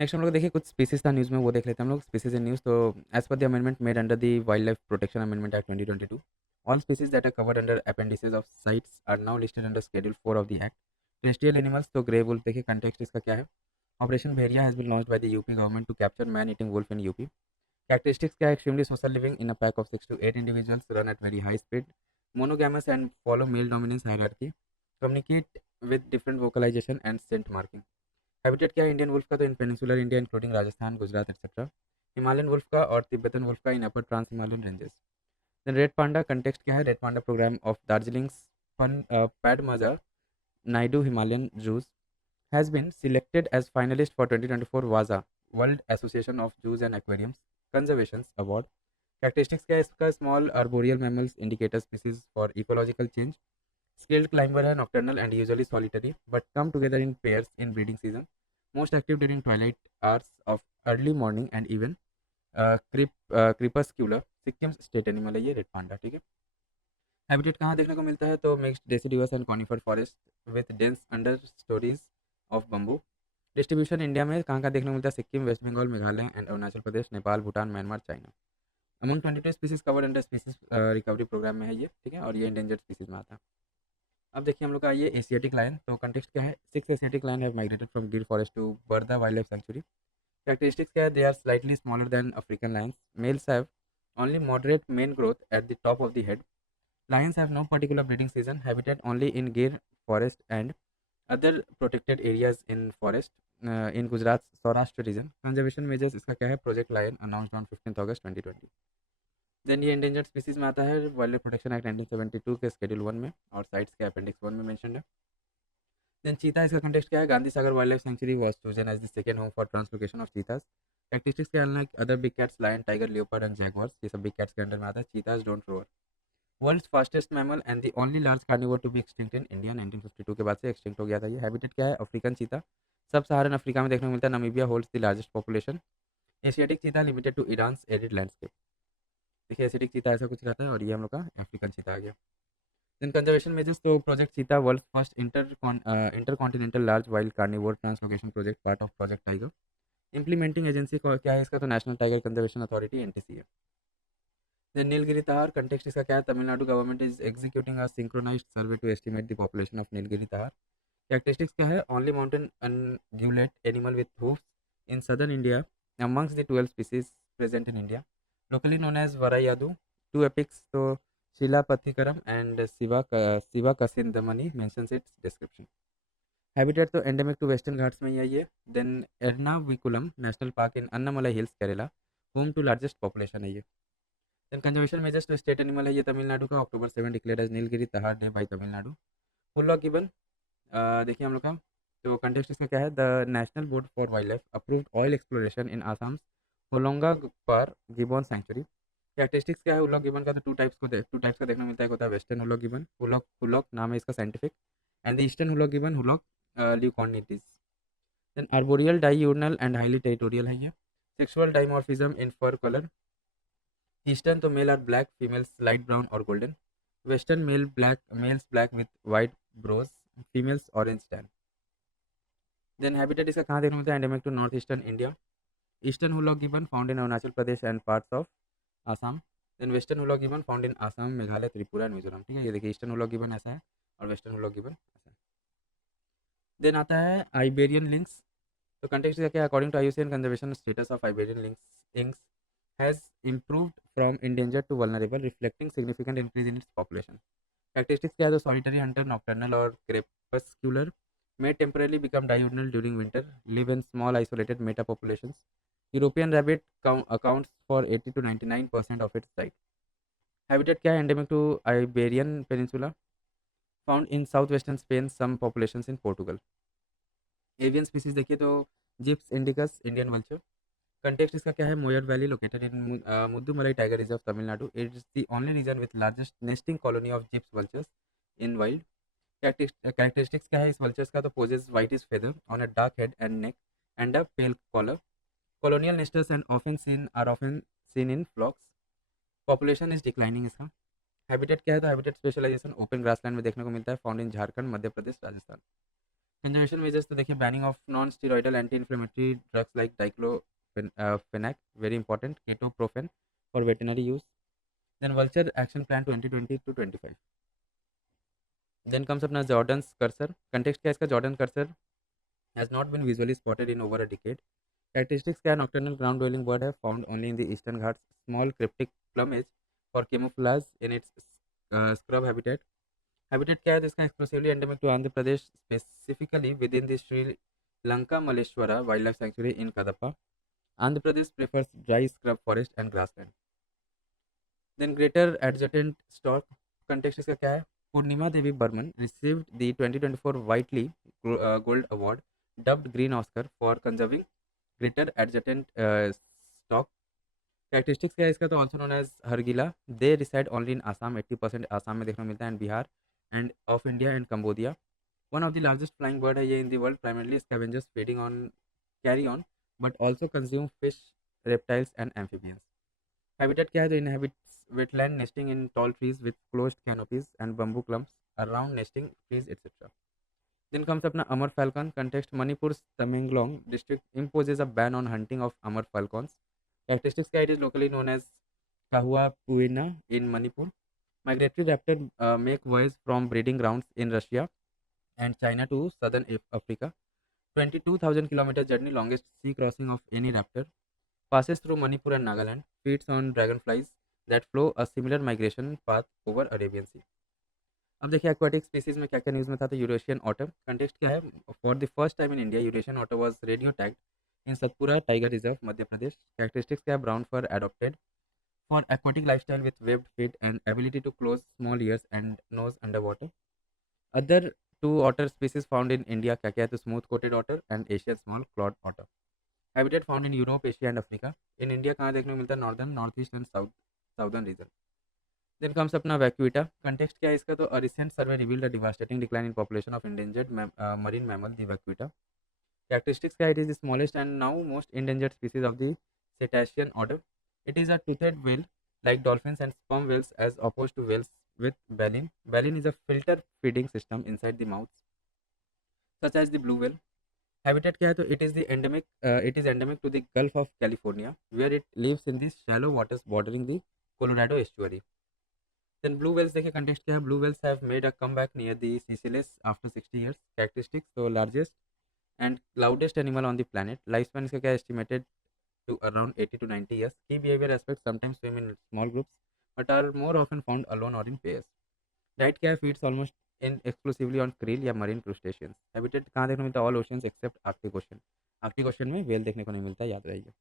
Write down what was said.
Next हम लोग देखिए कुछ स्पीसीज था न्यूज़ में, वो देख लेते हैं हम लोग स्पीसीज इन न्यूज़। तो as per the amendment made under the wild life protection amendment act 2022, all species that are covered under appendices of CITES are now listed under schedule 4 of the act. Terrestrial animals, तो grey wolf देखिए context इसका क्या है। Operation Bhediya has been launched by the UP government to capture man eating wolf in UP. Characteristics क्या है, extremely social, living in a pack of 6 to 8 individuals, run at very high speed, monogamous and follow male dominance hierarchy, communicate with different vocalisation and scent marking. Habitat क्या है Indian wolf का, तो in peninsular India including Rajasthan, Gujarat etcetera. Himalayan wolf का और Tibetan wolf का in upper trans Himalayan ranges. Then red panda, context क्या है, red panda programme of Darjeeling fun Padmaja Naidu Himalayan zoo's has been selected as finalist for 2024 WAZA World Association of Zoos and Aquariums Conservation Award. Characteristics क्या है इसका, small arboreal mammals indicator species for ecological change, skilled climber है, nocturnal and usually solitary but come together in pairs in breeding season, most active during twilight hours of early morning and even crepuscular, Sikkim state animal है ये red panda, ठीक है। Habitat कहाँ देखने को मिलता है, तो mixed deciduous and conifer forest with dense understoreys of bamboo. Distribution India में कहाँ कहाँ देखने को मिलता है, Sikkim, west Bengal, Meghalaya and Arunachal Pradesh, Nepal, Bhutan, Myanmar, China. Among 22 species covered under species recovery programme में है ये, ठीक है, और ये इंडेंजर्ड स्पीसीज में आता है। अब देखिए हम लोग का ये एशियाटिक लायन, तो कंटेक्स्ट क्या है, 6 Asiatic lion have migrated from Gir forest to Barda wildlife sanctuary. Characteristics क्या है, they are slightly smaller than African lions, males have only moderate main growth at the top of the head. Lions have no particular breeding season, habitat only in Gir forest and other protected areas in forest in Gujarat Saurashtra region. Conservation measures इसका क्या है, Project Lion announced on 15th August 2020. Then ये endangered species में आता है, wild life protection act 1972 के schedule 1 में और साइट्स के अपेंडिक्स 1 में मेंशनड है। देन चीता, इसका कंटेक्स्ट क्या है, Gandhi Sagar wildlife sanctuary was chosen as the second home for translocation of cheetahs. Characteristics क्या है, other big cats lion tiger leopard and jaguars, ये सब बिग कैट्स के अंडर में आता है। Cheetahs don't roar, world's fastest mammal and the only large carnivore to be extinct in India, 1952 के बाद से एक्सटिंक्ट हो गया था ये। हैबिटेट क्या है, अफ्रीकन चीता, सब सहारन अफ्रीका में देखने को मिलता है। Namibia holds the largest population. Asiatic cheetah limited to Iran arid landscape. देखिए एशियाटिक चीता ऐसा कुछ रहता है और ये हम लोग का अफ्रीकन चीता आ गया। देन कंजर्वेशन मेजर्स, तो project cheetah world first intercontinental large wild carnivore translocation project, part of project tiger. Implementing agency क्या है इसका, तो national tiger conservation authority, NTC है। देन नीलगिरी तार, कंटेक्स्ट इसका क्या है, Tamil Nadu government is executing a synchronised survey to estimate the population of Nilgiri tahr. Characteristics क्या है, only mountain ungulate animal with hoofs in southern India amongst the 12 species present in India, locally known as Varayadu. Two epics, तो Silappatikaram and Seevaka Chintamani mentions its description. Habitat तो endemic to western Ghats में ही है ये। Then Ernakulam national park in Anamalai hills Kerala, home to largest population है ये। Then conservation measures to state animal है ये तमिलनाडु का, अक्टूबर 7 declare as Nilgiri tahr day by Tamil Nadu. Full of gibbon, देखिए हम लोग का, तो कंटेक्स्ट इसका क्या है, the national board for wildlife approved oil exploration in Assam Hollongapar gibbon century. Characteristics क्या है, उलॉक गिबन का, तो टू टाइप्स का देखने को मिलता है, एक होता है western hoolock gibbon, hoolock hoolock नाम है इसका scientific, and the eastern hoolock gibbon, hoolock leuconedys. Then arboreal diurnal and highly territorial है ये। Sexual dimorphism in fur colour, eastern तो male are black, females light brown और golden, western males black with white brows, females orange tan. Then habitat इसका कहाँ देखने को मिलता है, endemic to north eastern India, eastern hoolock gibbon found in Arunachal Pradesh and parts of Assam. Then western hoolock gibbon found in Assam, Meghalaya, Tripura and Mizoram, ठीक है। ये देखिए ईस्टर्न हुलॉक गिबन ऐसा है और वेस्टर्न हुलॉक गिबन ऐसा है। देन आता है आइबेरियन लिंक्स, तो कंटेक्स्ट क्या है, according to IUCN conservation status of Iberian lynx has improved from endangered to vulnerable, reflecting significant increase in its population. Characteristics क्या है, तो solitary hunter, nocturnal और crepuscular, may temporarily become diurnal during winter, live in small isolated meta populations. European rabbit accounts for 80 to 99% of its site. Habitat क्या है, endemic to Iberian Peninsula, found in southwestern Spain, some populations in Portugal. Avian species देखिए तो Gyps indicus, Indian vulture. Context इसका क्या है, Moyar valley located in Mudumalai tiger reserve Tamil Nadu, it is the only region with largest nesting colony of Gyps vultures in wild. Characteristics क्या है इस vultures का, तो possess whitish feather on a dark head and neck and a pale collar, colonial nesters and often seen in flocks, population is declining इसका। Habitat क्या है, तो habitat specialisation open grassland में देखने को मिलता है, found in Jharkhand, Madhya Pradesh, Rajasthan. Conservation measures तो देखिए banning of non steroidal anti inflammatory drugs like diclofenac very important, ketoprofen for veterinary use, then vulture action plan 2020 to 25. Then comes अपना जॉर्डन्स कर्सर, कंटेक्स्ट क्या है इसका, Jerdon's courser has not been visually spotted in over a decade, characteristics क्या है, nocturnal ground dwelling bird है, found only in the eastern Ghats, small cryptic plumage for camouflage in its scrub habitat, habitat क्या है तो इसका exclusively endemic to Andhra Pradesh, specifically within the Sri Lankamalleswara wildlife sanctuary in Kadapa, Andhra Pradesh prefers dry scrub forest and grassland. Then greater adjutant stork, context इसका क्या है, Purnima Devi Barman received the 2024 Whitley gold award dubbed green Oscar for conserving greater adjutant stork, characteristics क्या है इसका तो also known as Hargila, they reside only in Assam, 80% Assam में देखने को मिलता है, and Bihar and of India and Cambodia, one of the largest flying bird है ये in the world, primarily scavengers feeding on carrion but also consume fish, reptiles and amphibians, habitat क्या है तो inhabits wetland nesting in tall trees with closed canopies and bamboo clumps around nesting trees etc. Then comes अपना अमर falcon, context Manipur's Tamenglong district imposes a ban on hunting of Amar falcons, characteristics क्या, it is locally known as Kahua puina in Manipur, migratory raptor make voyage from breeding grounds in Russia and China to southern Africa, 22,000 kilometer journey, longest sea crossing of any raptor, passes through Manipur and Nagaland, feeds on dragonflies that flow a similar migration path over Arabian Sea. अब देखिए aquatic species में क्या क्या news में था तो Eurasian otter, context क्या है, for the first time in India Eurasian otter was radio tagged in Satpura tiger reserve Madhya Pradesh, characteristics क्या है, brown fur adopted for aquatic lifestyle with webbed feet and ability to close small ears and nose under water, other two otter species found in India क्या क्या है तो smooth coated otter and Asian small clawed otter, habitat found in Europe Asia and Africa, in India कहाँ देखने को मिलता है, northern north east and southern region. Then comes अपना वैक्यूटा, कंटेक्स्ट क्या है इसका तो recent survey revealed a devastating decline in population of endangered marine mammal the vaquita, characteristics क्या है, it is the smallest and now most endangered species of the cetacean order, it is a toothed whale like dolphins and sperm whales as opposed to whales with baleen, baleen is a filter feeding system inside the mouth such as the blue whale, habitat क्या है तो it is endemic to the Gulf of California where it lives in the shallow waters bordering the Colorado estuary. Then blue whales देखिए context क्या है, blue whales have made a comeback near the Seychelles after 60 years, characteristics so largest and loudest animal on the planet, lifespan इसका क्या है, estimated to around 80 to 90 years, key behavior aspects sometimes swim in small groups but are more often found alone or in pairs, diet क्या है, feeds almost in exclusively on krill या marine crustaceans, habitat कहाँ देखने को मिलता है, all oceans except Arctic Ocean, Arctic Ocean में whale देखने को नहीं मिलता, याद रहिए।